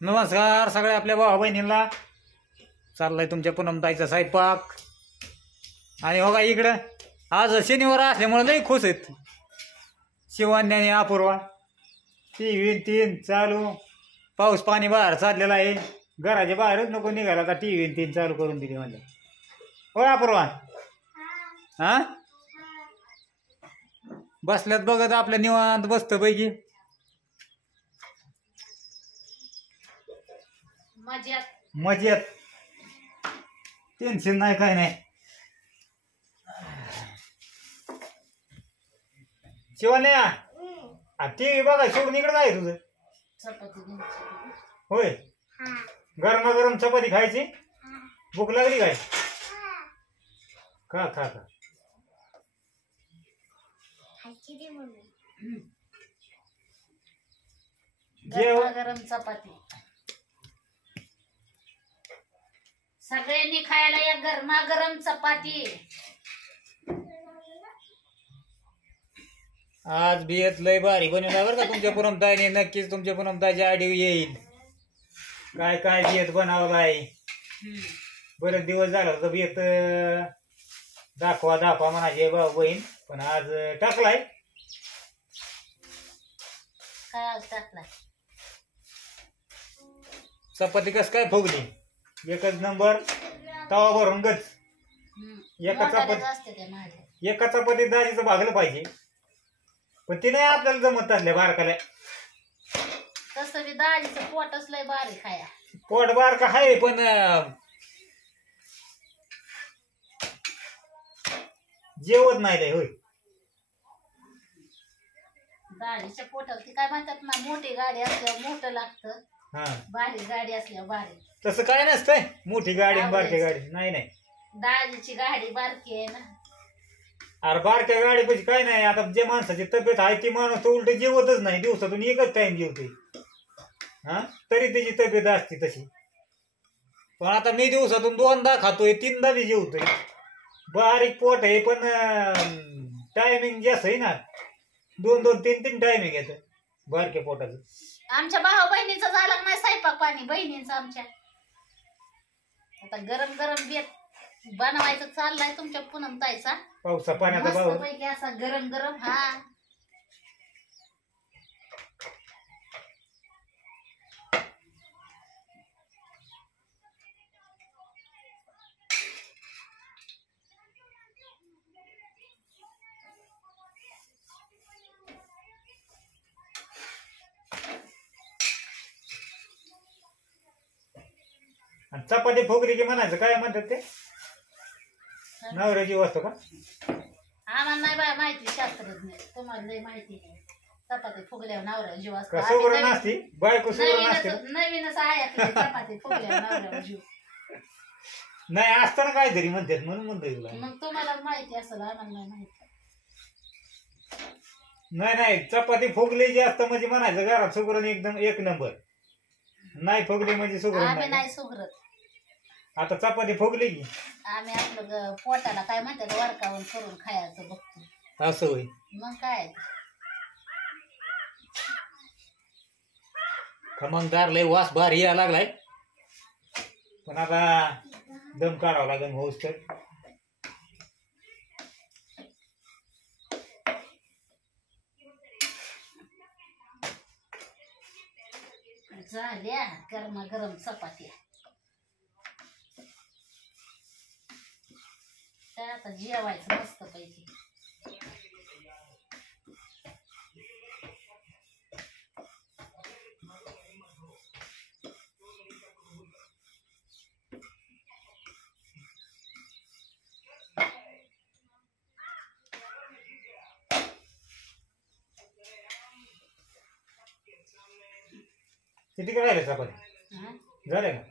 नमस्कार सगळ्या आपल्या भाऊ बहिणींना. चाललाय तुमच्या पूनमताईचा स्वयंपाक. आणि हो का इकडं आज शनिवार असल्यामुळे लई खुश आहेत शिवान्याने अपूर्वा. टी व्ही 3 चालू, पाऊस पाणी बाहेर चाललेला आहे, घराच्या बाहेरच नको निघाला का टी व्ही 3 चालू करून दिली म्हणले. हो अपूर्वा, हा बसल्यात बघत आपल्या निवांत बसत पैकी. मजेत, टेन्शन नाही काय नाही. शिवान्या टीव्ही बघा सोडून इकडे काय तुझं? होय, गरमागरम चपाती खायची. भूक लागली काय? खा खा खा. गरम चपाती सगळ्यांनी खायला या गरमागरम चपाती. आज बियत लय भारी बनवला बरं का तुमच्या पूनमताईने. नक्कीच तुमच्या पूनमताईच्या आयडी येईल. काय काय बियत बनवलाय. बरेच दिवस झाला होता बियत दाखवा दाखवा म्हणायचे भाऊ बहीण, पण आज टाकलाय. काय आज टाकलाय? चपाती कस काय फुगली, एकच नंबर. तवा भरून गच. एका चपातीत दाजीचं भागलं पाहिजे, पण ती नाही आपल्याला जमत असल्या बारकाल्या. तसं बी दाजीचं पोटच लय बारीक खाया. पोट बारका आहे पण जेवत नाही लय. होय, दाजीच्या पोटाला ती काय म्हणतात ना, मोठी गाडी असल्यावर मोठं लागतं, बारीक गाडी असल्यावर बारीक. तसं काय नसतंय मोठी गाडी बारकी गाडी. नाही नाही, दाजीची गाडी बारकी आहे ना. अरे बारक्या गाडी पैकी काय नाही. आता जे माणसाची तब्येत आहे ती माणूस तो उलट जेवतच नाही, दिवसातून एकच टाइम जेवतोय. तरी त्याची तब्येत असते तशी. पण आता मी दिवसातून 2दा खातोय, 3दा बी जेवतोय. बारीक पोट आहे पण टायमिंग जास्त आहे ना. 2-2, 3-3 टायमिंग येतं बारक्या पोटाचं. आमच्या भाऊ बहिणीचा झाला नाही स्वयंपाक पाणी, बहिणींचा आमच्या. आता गरम गरम बेत बनवायचं चाललाय तुमच्या पूनमताईचा. पावसा पाण्याचा भाव पैकी असा गरम गरम. हा चपाती फुगली की म्हणायचं काय म्हणतात ते, नवऱ्याची वस्तू का? आम्हाला नाही बाय माहिती, शास्त्रज्ञ तुम्हाला लय माहिती नाही. चपाती फुगल्यावर नवऱ्यावर जीव असतो. सुगरण असती बायको, सुगरण असते. नवीनच आहे चपाती फुगल्यावर नवऱ्यावर जीव. नाही असताना काहीतरी म्हणतात म्हणून म्हणतोय तुला. मग तुम्हाला माहिती असेल, आम्हाला नाही माहिती. नाही चपाती फुगली जी असतं म्हणजे म्हणायचं घरात सुगरण एकदम एक नंबर. नाही फुगली म्हणजे सुगरण आम्ही नाही सुगरत. आता चपाती फुगली की आम्ही आपलं पोटाला काय म्हणतात वरकावून करून खायचं बघतो. असं होय. मग काय खमंगदार लय वास भारी यायला लागलाय, पण आता दम काढावा लागेल होऊस तर. झाल्या गरमागरम चपात्या. काय आता जेवायचं मस्त पैकी. किती काय राहिले चपाती? झाले का?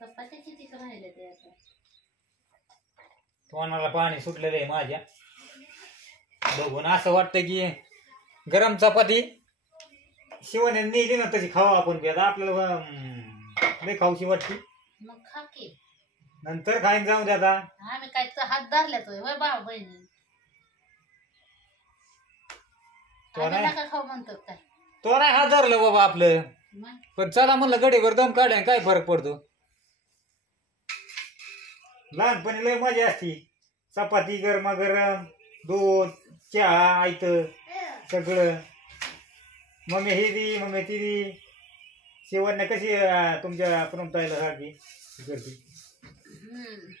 चपात्या किती राहिले ते आता? तोंडाला पाणी सुटलेलं आहे माझ्या बघून. असं वाटतं की गरम चपाती शिवाने नेली ना तशी खावा आपण बी. आता आपल्याला लय खाऊशी वाटते. मग खा की. नंतर खाईन जाऊ दे. आता आम्ही काय हात धरल्यात होय भाऊ बहिणी. तो आम्ही नाही नका खाऊ म्हणतो काय तो नाही हात धरलं बाबा आपलं. मग पण चला म्हणलं गडीभर दम काढ्या काय फरक पडतो. लहानपणी लय मजा असती. चपाती गरमागरम, दूध, चहा आयत सगळं. मम्मी ही दी मम्मी ती दी. शेवटने कशी तुमच्या पुनमताईला सारखी करते. हम्म.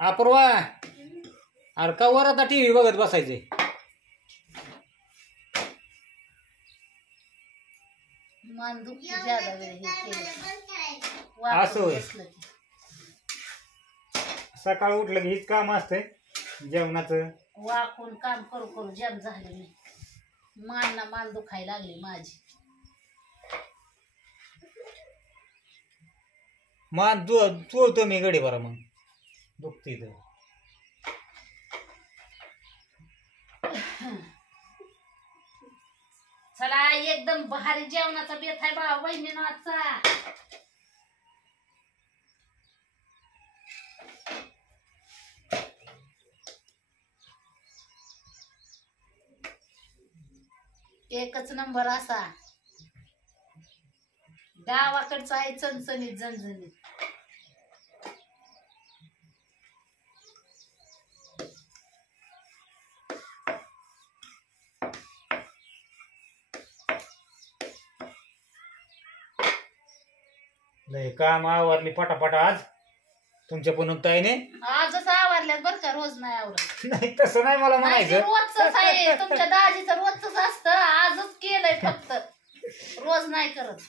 अपूर्वा अरे का वर आता टीव्ही बघत बसायचे. मान दुखी ज्यादा वेळ हे केलं असं होय. बसलं की. सकाळी उठलं की हीच काम असतंय जेवणाचं. वाकून काम करू करू जम झाले मी. मान दुखायला लागली माझी. मान चोळतो मी गडी बरा मग दुखती तर. चला एकदम भारी जेवणाचा बेत आहे बा बहिणीनं आजचा. एकच नंबर असा गावाकडचा आहे चणचणीत झणझणीत. लय काम आवरली पटापट आज तुमच्या पुनमताईने. आजच आवरल्यात बर का रोज नाही आवरत. नाही तसं नाही मला नाही, ते म्हणायचं. रोजच आहे तुमच्या दाजीचं रोजच असतं. आजच केलंय फक्त रोज नाही करत.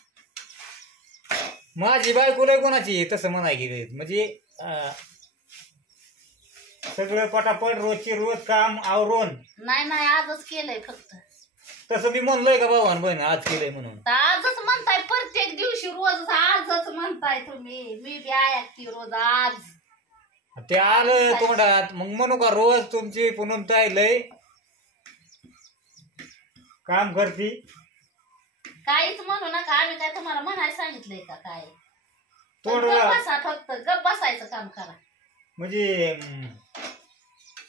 माझी बायको लय कोणाची आहे तसं म्हणाय गेले म्हणजे सगळं पटापट रोजची रोज काम आवरून. नाही आजच केलंय फक्त. तसं मी म्हणलोय का भावान बहिण आज केलंय म्हणून. तर आजच म्हणताय प्रत्येक दिवशी रोज आजच म्हणताय तुम्ही. मी बी ऐकते रोज आज. ते आलं तोंडात मग म्हणू का रोज तुमची पुनमताई लय काम करती. काहीच म्हणू नका. आम्ही काय तुम्हाला म्हणायला सांगितलंय का काय. पण तोंड गप्प बसा फक्त. गप्प बसायचं काम करा. म्हणजे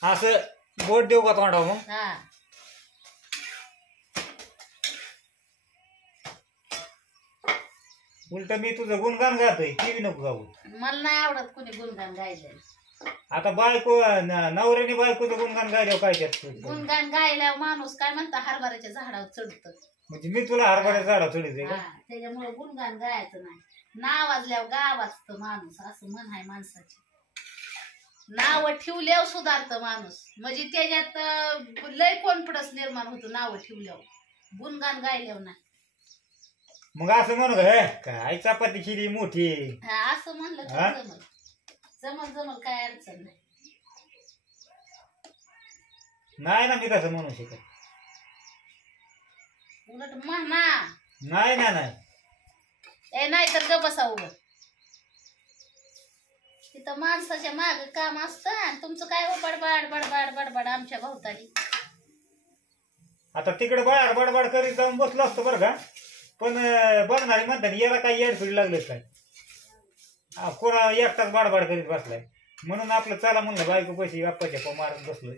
असं बोट देऊ का तोंडावर मग. हा उलट मी तुझं गुणगान गातोय टीव्ही नको गाऊ. मला नाही आवडत कोणी गुणगान गायलं. आता बायको नवऱ्याने बायकोचं गुणगान गायल्यावर काय त्यात. गुणगान गायल्यावर माणूस काय म्हणता हरभऱ्याच्या झाडावर चढत. म्हणजे मी तुला हरभऱ्या झाडा चढीच का. त्याच्यामुळे गुणगान गायचं नाही. नाव वाजल्यावर गाव वाजतं माणूस असं म्हण आहे माणसाची. नाव ठेवल्यावर सुधारतं माणूस. म्हणजे त्याच्यात लय कॉन्फिडन्स निर्माण होतो नाव ठेवल्यावर. गुणगान गायल्यावर नाही. मग असं म्हणू का काय चपाती खिरी मोठी. हा असं म्हणलं हा? तर जमल काय अडचण नाही. नाही ना मी तसं म्हणू शकत. उलट म्हणा. नाही ना नाही. ए नाही तर ग बसा उघड. तिथं माणसाच्या माग काम असतं आणि तुमचं काय हो बडबड बडबड बडबड आमच्या भोवताली. आता तिकडे बाहेर बडबड करीत जाऊन बसलो असतो बरं का. पण बघणारी म्हणतात याला काही येडफीड लागलं काय. कोणा एकटाच बडबड करीत बसलाय म्हणून आपलं चला म्हणलं बायको पैसे बाप्पाच्या मारत बसलोय.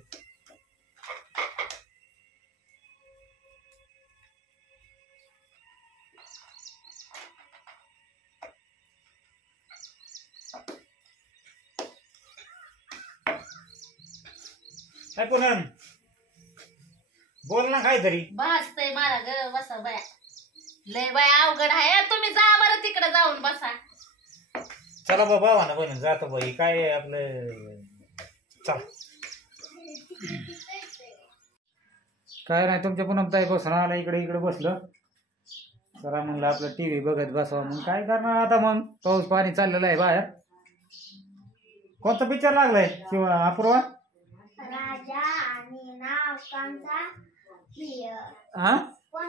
काय पुनम बोल ना काहीतरी. भासतय मला ग बसा बाया. लय बाया अवघड आहे. तुम्ही जा बरं तिकडे जाऊन बसा. चला बाबा ना बहिण जातो बाई काय आपलं. चल काय नाही तुमच्या पुनमताई बसून आला इकडे बसलं. जरा म्हणलं आपलं टीव्ही बघत बसावं. मग काय करणार आता मग पाऊस पाणी चाललेलं आहे बाहेर. कोणता पिक्चर लागलाय किंवा अपूर्वा. राजा आणि नाव कांचा हा हो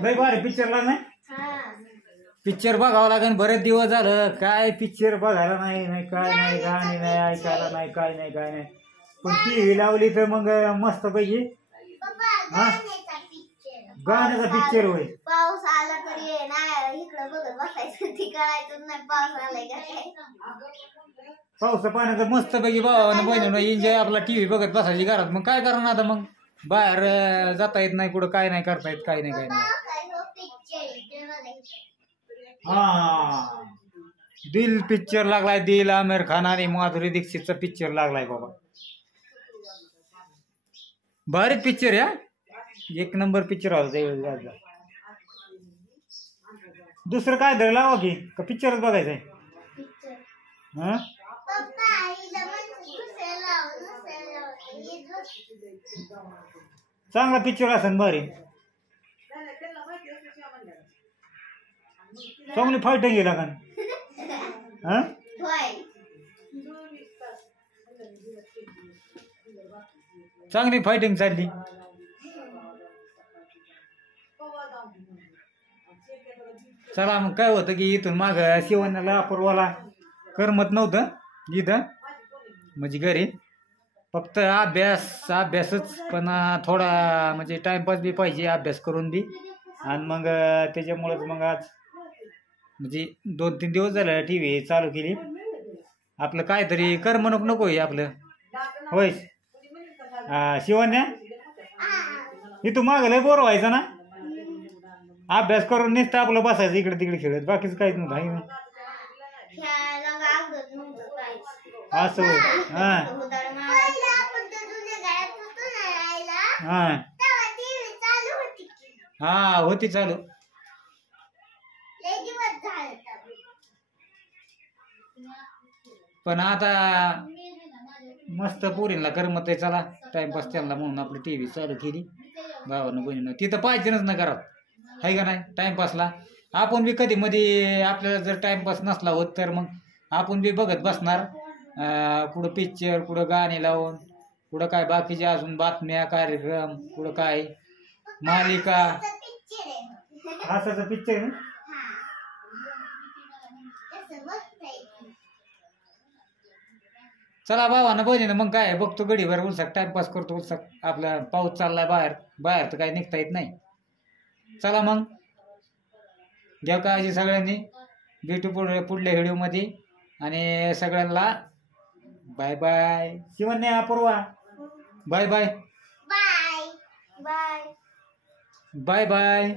लय भारी पिक्चर लागलाय. पिक्चर बघावं लागेल. बरेच दिवस झालं काय पिक्चर बघायला नाही, नाही काय नाही, गाणी नाही ऐकायला नाही, काय नाही काय नाही. पण टीव्ही लावली तर मग मस्त पैकी हा गाण्याचा पिक्चर होय. पाऊस आला तरी नाही इकडं बघत बसायचं, ती कळायचं नाही पाऊस आलाय का काय. पावसा पाण्याचं मस्त पैकी भावानं बहिणीनं एन्जॉय आपला टीव्ही बघत बसायची घरात. मग काय करणार आता, मग बाहेर जाता येत नाही कुठं, काय नाही करता येत, काय नाही काय नाही. हा दिल पिक्चर लागलाय. दिल आमिर खान आणि माधुरी दीक्षितचा पिक्चर लागलाय बाबा. भारी पिक्चर या एक नंबर पिक्चर होता त्यावेळेस. दुसरं काय धर लावा की का पिक्चरच बघायचंय. हा चांगला पिक्चर असेल भारी. चांगली फायटिंग गेला का हा चांगली फायटिंग चालली. चला मग काय होतं की इथून माग शिवण्याला अपूर्वाला करमत नव्हतं इथं म्हणजे घरी, फक्त अभ्यासच. पण थोडा म्हणजे टाइमपास बी पाहिजे अभ्यास करून बी. आणि मग त्याच्यामुळेच मग आज म्हणजे 2-3 दिवस झालं टी व्ही चालू केली. आपलं काहीतरी करमणूक नको आहे आपलं होय. शिवण्या इथं मागं लय बोर व्हायचं ना, अभ्यास करून नुसतं आपलं बसायचं इकडे तिकडे खेळत, बाकीच काहीच नव्हतं. असं होय. हा हा हा होती चालू. पण आता मस्त पोरींना करमत आहे. चला टाइमपास त्यांना म्हणून आपली टी व्ही चालू केली भावानं बहिणीनं. तिथं पाहिजेच ना घरात आहे का नाही टाइमपासला. आपण बी कधी मध्ये आपल्याला जर टाइमपास नसला होत तर मग आपण बी बघत बसणार कुठं पिक्चर, कुठं गाणी लावून, कुठं काय बाकीचे अजून बातम्या कार्यक्रम, कुठं काय मालिका. असाच पिक्चर ना. चला भावानं बहिणीनं मग काय बघतो गडीभर उलसाक टाइमपास करतो उलसाक. आपला पाऊस चाललाय बाहेर तर काही निघता येत नाही. चला मग घ्या काळजी सगळ्यांनी. भेटू पुढल्या व्हिडिओमध्ये आणि सगळ्यांना bye bye. Shivanya Apurva bye bye bye bye bye bye.